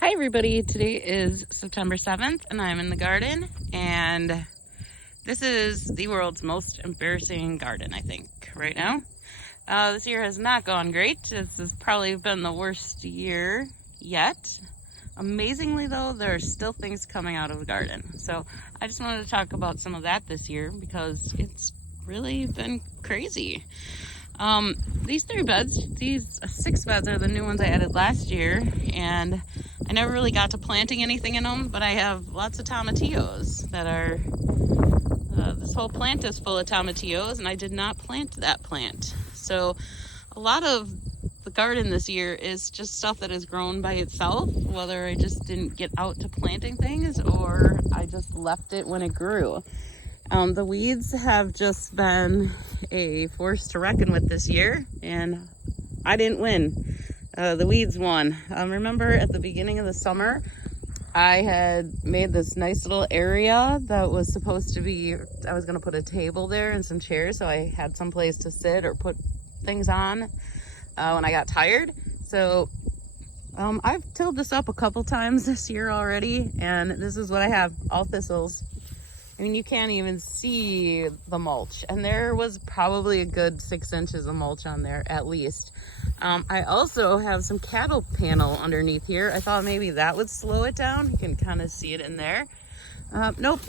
Hi everybody, today is September 7th and I'm in the garden, and this is the world's most embarrassing garden, I think, right now. This year has not gone great. This has probably been the worst year yet. Amazingly though, there are still things coming out of the garden. So I just wanted to talk about some of that this year because it's really been crazy. These 3 beds, these 6 beds are the new ones I added last year, and I never really got to planting anything in them, but I have lots of tomatillos that are, this whole plant is full of tomatillos, and I did not plant that plant. So a lot of the garden this year is just stuff that has grown by itself, whether I just didn't get out to planting things or I just left it when it grew. The weeds have just been a force to reckon with this year, and I didn't win. The weeds won. Remember at the beginning of the summer, I had made this nice little area that was supposed to be, I was going to put a table there and some chairs so I had some place to sit or put things on when I got tired. So I've tilled this up a couple times this year already, and this is what I have, all thistles. I mean, you can't even see the mulch, and there was probably a good 6 inches of mulch on there at least. I also have some cattle panel underneath here. I thought maybe that would slow it down. You can kind of see it in there. Nope.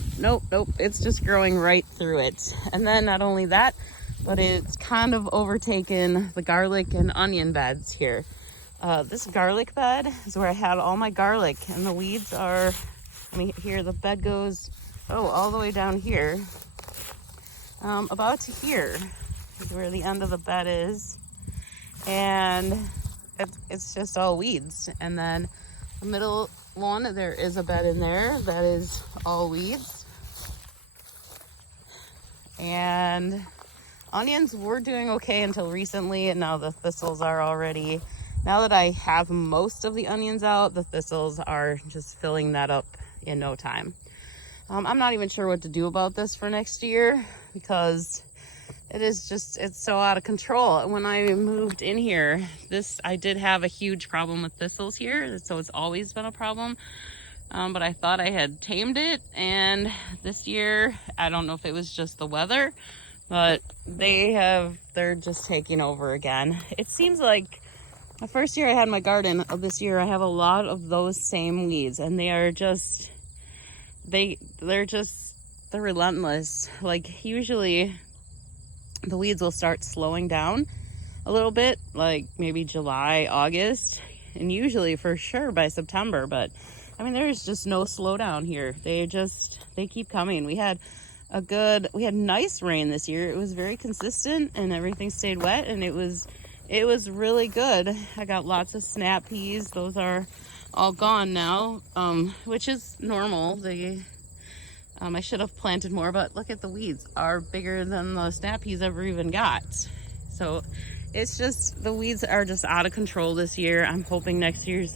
It's just growing right through it. And then not only that, but it's kind of overtaken the garlic and onion beds here. This garlic bed is where I had all my garlic, and the weeds are, I mean, here the bed goes all the way down here, about to here is where the end of the bed is, and it's just all weeds. And then the middle one, there is a bed in there that is all weeds. And onions were doing okay until recently, and now the thistles are already, now that I have most of the onions out, the thistles are just filling that up in no time. I'm not even sure what to do about this for next year because it's so out of control. When I moved in here, I did have a huge problem with thistles here, so it's always been a problem. But I thought I had tamed it, and this year, I don't know if it was just the weather, but they're just taking over again. It seems like the first year I had my garden of this year, I have a lot of those same weeds, and they are just, they're relentless. Like, usually the weeds will start slowing down a little bit, like maybe July, August, and usually for sure by September. But I mean, there's just no slowdown here. They keep coming. We had nice rain this year. It was very consistent and everything stayed wet, and it was really good. I got lots of snap peas. Those are all gone now, which is normal. I should have planted more, but look at the weeds are bigger than the snap peas ever even got. So it's just, the weeds are just out of control this year. I'm hoping next year's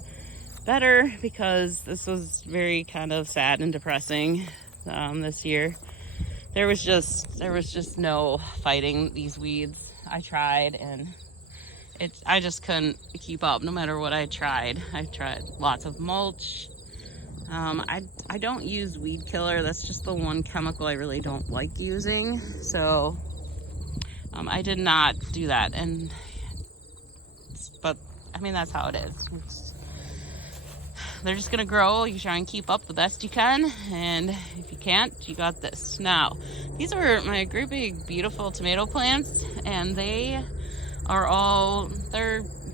better because this was very kind of sad and depressing this year. There was just no fighting these weeds. I tried, and I just couldn't keep up no matter what I tried. I tried lots of mulch. I don't use weed killer. That's just the one chemical I really don't like using. So I did not do that. But I mean, that's how it is. They're just gonna grow. You try and keep up the best you can, and if you can't, you got this. Now, these are my great big beautiful tomato plants, and they're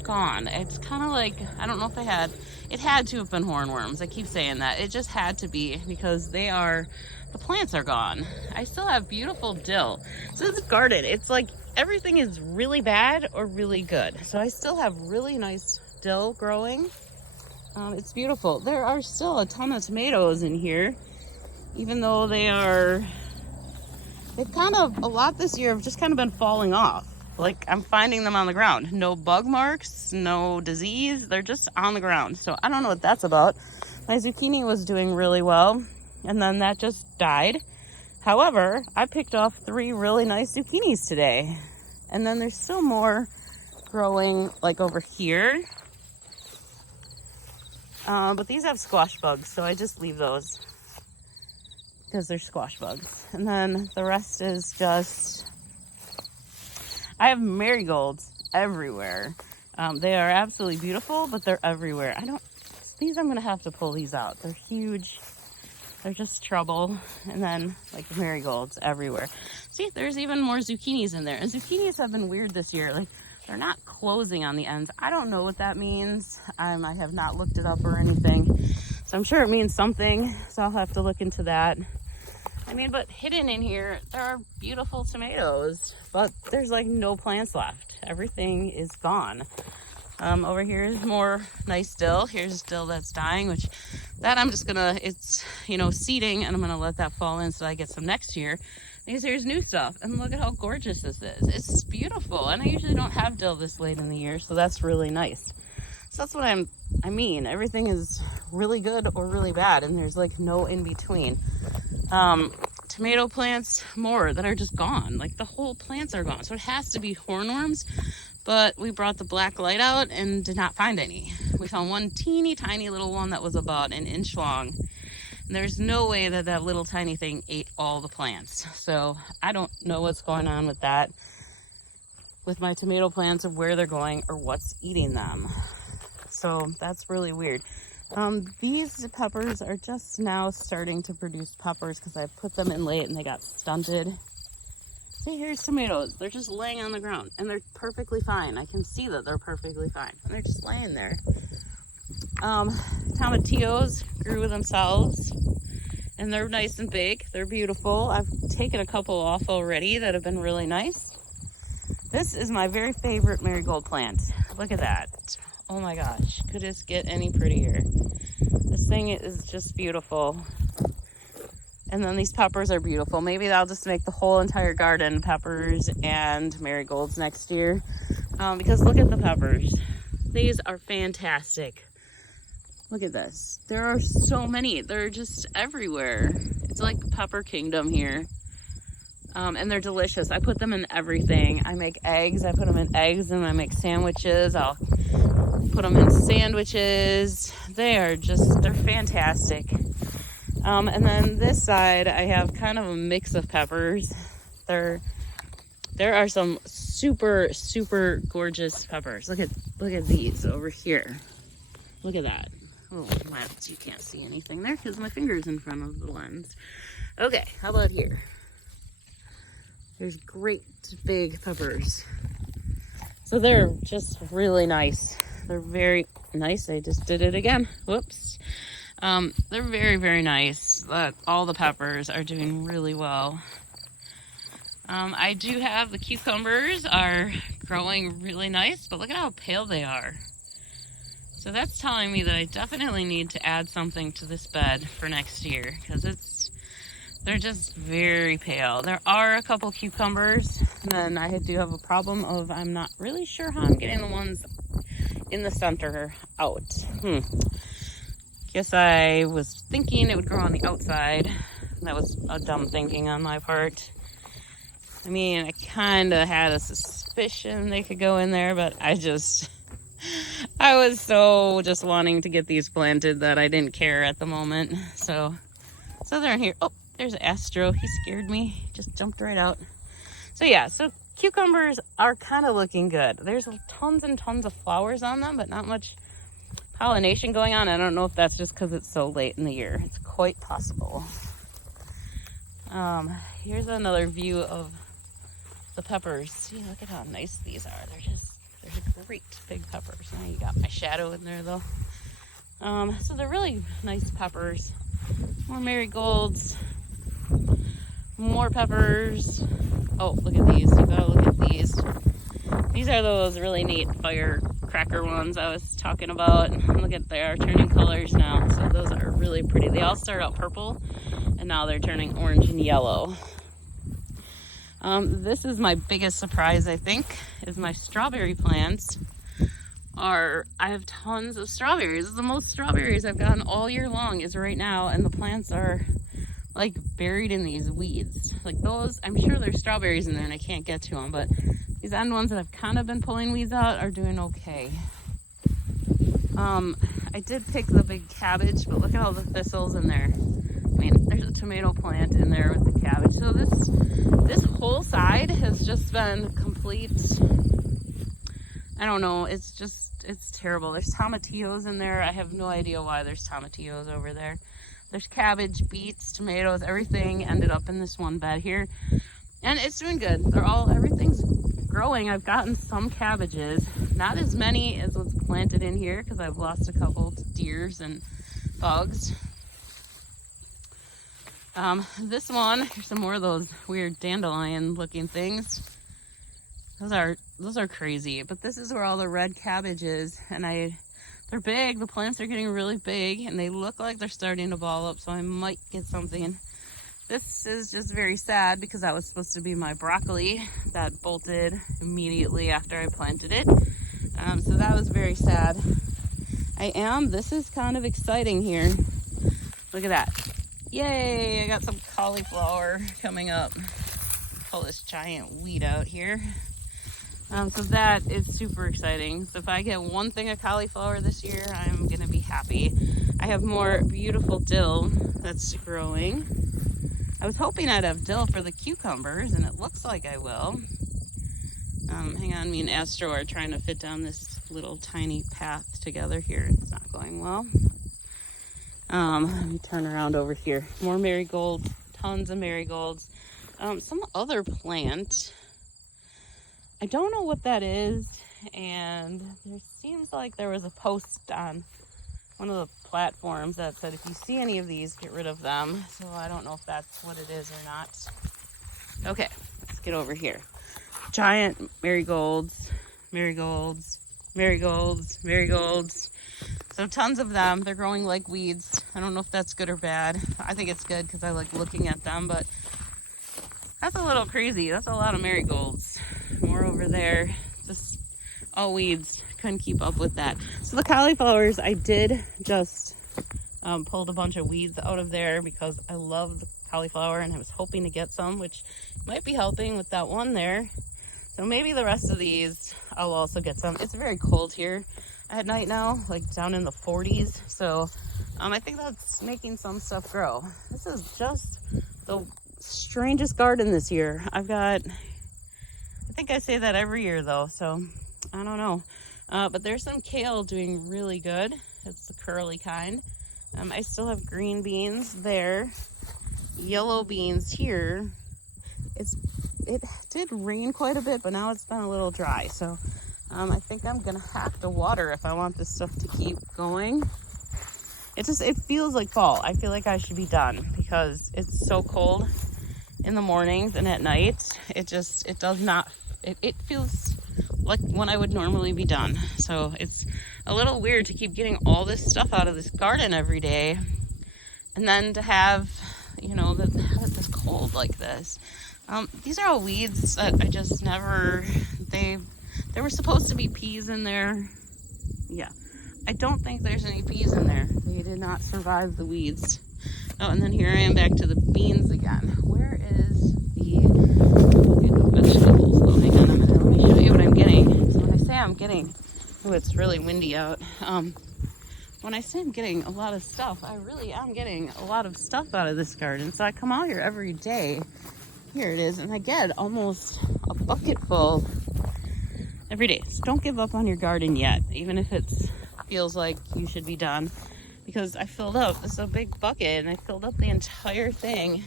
gone. It's kind of like, I don't know if it had to have been hornworms. I keep saying that. It just had to be, because the plants are gone. I still have beautiful dill. So this garden, it's like everything is really bad or really good. So I still have really nice dill growing. It's beautiful. There are still a ton of tomatoes in here, even though they've kind of, a lot this year have just kind of been falling off. Like, I'm finding them on the ground. No bug marks, no disease. They're just on the ground. So I don't know what that's about. My zucchini was doing really well, and then that just died. However, I picked off 3 really nice zucchinis today. And then there's still more growing, like over here. But these have squash bugs, so I just leave those because they're squash bugs. And then the rest is just, I have marigolds everywhere. They are absolutely beautiful, but they're everywhere. These I'm gonna have to pull these out. They're huge. They're just trouble. And then like the marigolds everywhere. See, there's even more zucchinis in there. And zucchinis have been weird this year. Like, they're not closing on the ends. I don't know what that means. I have not looked it up or anything. So I'm sure it means something. So I'll have to look into that. I mean, but hidden in here, there are beautiful tomatoes, but there's like no plants left. Everything is gone. Over here is more nice dill. Here's dill that's dying, which that I'm just gonna, it's, you know, seeding, and I'm gonna let that fall in so I get some next year. Because here's new stuff, and look at how gorgeous this is. It's beautiful, and I usually don't have dill this late in the year, so that's really nice. So that's what I mean. Everything is really good or really bad, and there's like no in between. Tomato plants, more that are just gone. Like the whole plants are gone. So it has to be hornworms, but we brought the black light out and did not find any. We found one teeny tiny little one that was about an inch long. And there's no way that that little tiny thing ate all the plants. So I don't know what's going on with that, with my tomato plants, of where they're going or what's eating them. So that's really weird. These peppers are just now starting to produce peppers because I put them in late and they got stunted. See, here's tomatoes. They're just laying on the ground and they're perfectly fine. I can see that they're perfectly fine. And they're just laying there. Tomatillos grew themselves and they're nice and big. They're beautiful. I've taken a couple off already that have been really nice. This is my very favorite marigold plant. Look at that. Oh my gosh, could this get any prettier? This thing is just beautiful. And then these peppers are beautiful. Maybe I'll just make the whole entire garden peppers and marigolds next year. Because look at the peppers. These are fantastic. Look at this. There are so many. They're just everywhere. It's like pepper kingdom here. And they're delicious. I put them in everything. I make eggs. I put them in eggs and I make sandwiches. I'll put them in sandwiches. They're fantastic. And then this side, I have kind of a mix of peppers. There are some super, super gorgeous peppers. Look at these over here. Look at that. Oh, you can't see anything there because my finger's in front of the lens. Okay, how about here? There's great big peppers. So they're just really nice. They're very nice. I just did it again. Whoops. They're very, very nice. All the peppers are doing really well. I do have the cucumbers are growing really nice, but look at how pale they are. So that's telling me that I definitely need to add something to this bed for next year because they're just very pale. There are a couple cucumbers, and then I do have a problem of I'm not really sure how I'm getting the ones in the center out. Guess I was thinking it would grow on the outside. That was a dumb thinking on my part. I mean, I kind of had a suspicion they could go in there, but I was so just wanting to get these planted that I didn't care at the moment. So they're in here. Oh, there's Astro. He scared me. Just jumped right out. So yeah, so cucumbers are kind of looking good. There's tons and tons of flowers on them, but not much pollination going on. I don't know if that's just because it's so late in the year. It's quite possible. Here's another view of the peppers. See, look at how nice these are. They're great big peppers. Now you got my shadow in there though. So they're really nice peppers. More marigolds. More peppers. Oh, look at these. You gotta look at these. These are those really neat firecracker ones I was talking about. Look at, they are turning colors now. So those are really pretty. They all start out purple and now they're turning orange and yellow. This is my biggest surprise, I think, is my strawberry plants I have tons of strawberries. The most strawberries I've gotten all year long is right now, and the plants are like buried in these weeds. Like those, I'm sure there's strawberries in there and I can't get to them, but these end ones that I've kind of been pulling weeds out are doing okay. I did pick the big cabbage, but look at all the thistles in there. I mean, there's a tomato plant in there with the cabbage. So this whole side has just been complete, I don't know, it's terrible. There's tomatillos in there. I have no idea why there's tomatillos over there. There's cabbage, beets, tomatoes, everything ended up in this one bed here. And it's doing good. Everything's growing. I've gotten some cabbages, not as many as what's planted in here because I've lost a couple to deers and bugs. This one, here's some more of those weird dandelion looking things. Those are crazy, but this is where all the red cabbage is, and they're big. The plants are getting really big and they look like they're starting to ball up, so I might get something. This is just very sad because that was supposed to be my broccoli that bolted immediately after I planted it. So that was very sad. This is kind of exciting here. Look at that. Yay, I got some cauliflower coming up. Pull this giant weed out here. So that is super exciting. So if I get one thing of cauliflower this year, I'm gonna be happy. I have more beautiful dill that's growing. I was hoping I'd have dill for the cucumbers, and it looks like I will. Hang on, me and Astro are trying to fit down this little tiny path together here. It's not going well. Let me turn around over here. More marigolds, tons of marigolds. Some other plant. I don't know what that is, and there seems like there was a post on one of the platforms that said if you see any of these, get rid of them. So I don't know if that's what it is or not. Okay, let's get over here. Giant marigolds, marigolds, marigolds, marigolds. So tons of them. They're growing like weeds. I don't know if that's good or bad. I think it's good because I like looking at them, but that's a little crazy. That's a lot of marigolds. More over there. Just all weeds. Couldn't keep up with that. So the cauliflowers, I did just pulled a bunch of weeds out of there because I love the cauliflower and I was hoping to get some, which might be helping with that one there. So maybe the rest of these I'll also get some. It's very cold here at night now, like down in the 40s. So I think that's making some stuff grow. This is just the strangest garden this year. I think I say that every year though, so I don't know. But there's some kale doing really good. It's the curly kind. I still have green beans there. Yellow beans here. It did rain quite a bit, but now it's been a little dry. So I think I'm gonna have to water if I want this stuff to keep going. It feels like fall. I feel like I should be done because it's so cold in the mornings and at night. It feels like when I would normally be done. So it's a little weird to keep getting all this stuff out of this garden every day and then to have, have it this cold like this. These are all weeds that I just never, there were supposed to be peas in there. Yeah, I don't think there's any peas in there. They did not survive the weeds. Oh, and then here I am back to the beans again. Where is the vegetables? Oh, hang on a minute. Let me show you what I'm getting. So when I say I'm getting, oh, it's really windy out. When I say I'm getting a lot of stuff, I really am getting a lot of stuff out of this garden. So I come out here every day. Here it is, and I get almost a bucket full every day. So don't give up on your garden yet, even if it feels like you should be done. Because I filled up, this is a big bucket, and I filled up the entire thing.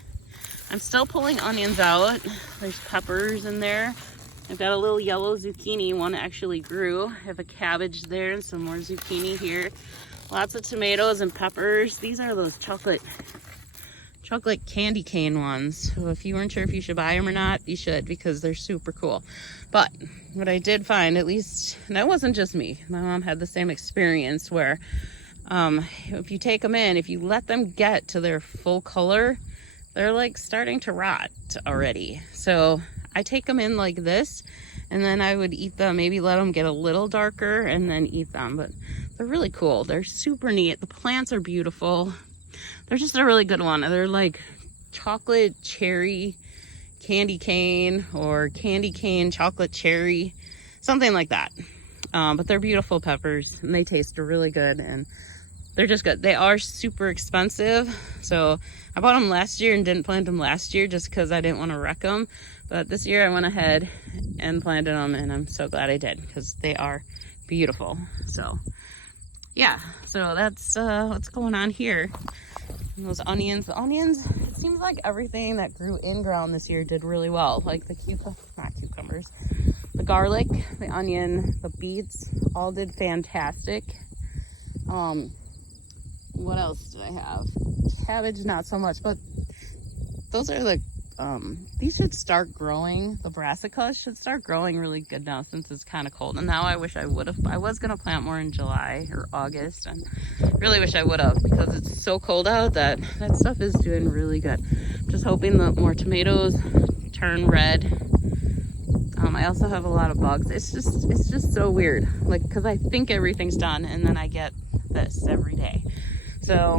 I'm still pulling onions out. There's peppers in there. I've got a little yellow zucchini. One actually grew. I have a cabbage there and some more zucchini here. Lots of tomatoes and peppers. These are those chocolate candy cane ones. So if you weren't sure if you should buy them or not, you should, because they're super cool. But what I did find, at least, and that wasn't just me. My mom had the same experience where if you take them in, if you let them get to their full color, they're like starting to rot already. So I take them in like this, and then I would eat them, maybe let them get a little darker and then eat them. But they're really cool. They're super neat. The plants are beautiful. They're just a really good one. They're like chocolate cherry candy cane or candy cane chocolate cherry, something like that. But they're beautiful peppers and they taste really good. And they're just good. They are super expensive. So I bought them last year and didn't plant them last year just because I didn't want to wreck them. But this year I went ahead and planted them, and I'm so glad I did because they are beautiful. So yeah, so that's what's going on here. And those onions, it seems like everything that grew in ground this year did really well. Like the cucumbers, the garlic, the onion, the beets, all did fantastic. What else did I have? Cabbage, not so much, but those are the, these should start growing. The brassicas should start growing really good now since it's kind of cold. And now I wish I would have, I was going to plant more in July or August, and really wish I would have because it's so cold out that that stuff is doing really good. I'm just hoping that more tomatoes turn red. I also have a lot of bugs. It's just so weird. Like, because I think everything's done and then I get this every day. So,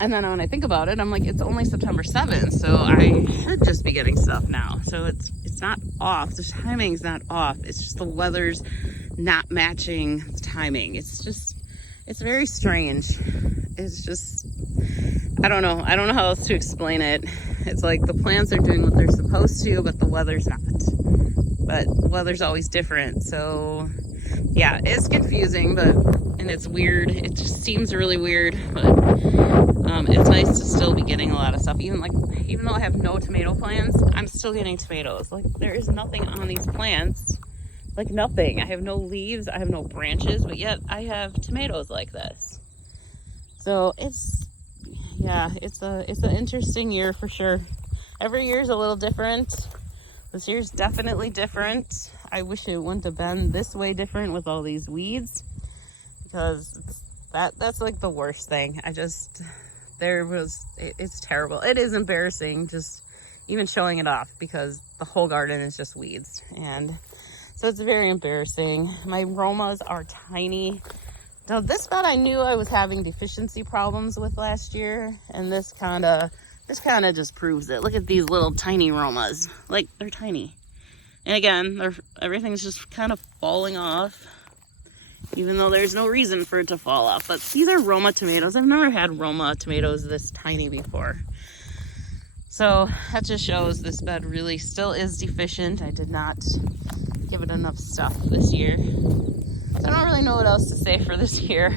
and then when I think about it, I'm like, it's only September 7th, so I should just be getting stuff now. So it's not off. The timing's not off. It's just the weather's not matching the timing. It's very strange. It's just, I don't know. I don't know how else to explain it. It's like the plants are doing what they're supposed to, but the weather's not. But weather's always different. So yeah, it's confusing, and it's weird. It just seems really weird, but it's nice to still be getting a lot of stuff. Even though I have no tomato plants, I'm still getting tomatoes. Like, there is nothing on these plants. Like, nothing. I have no leaves, I have no branches, but yet I have tomatoes like this. So it's an interesting year for sure. Every year is a little different. This year's definitely different. I wish it wouldn't have been this way different with all these weeds, because that's like the worst thing. It's terrible. It is embarrassing just even showing it off because the whole garden is just weeds. And so it's very embarrassing. My Romas are tiny. Now this bed I knew I was having deficiency problems with last year, and this kind of just proves it. Look at these little tiny Romas. Like, they're tiny. And again, everything's just kind of falling off, even though there's no reason for it to fall off. But these are Roma tomatoes. I've never had Roma tomatoes this tiny before. So that just shows this bed really still is deficient. I did not give it enough stuff this year. So I don't really know what else to say for this year.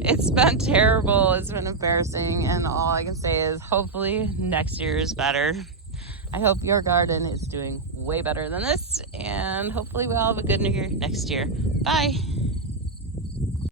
It's been terrible. It's been embarrassing. And all I can say is hopefully next year is better. I hope your garden is doing way better than this. And hopefully we'll have a good new year next year. Bye.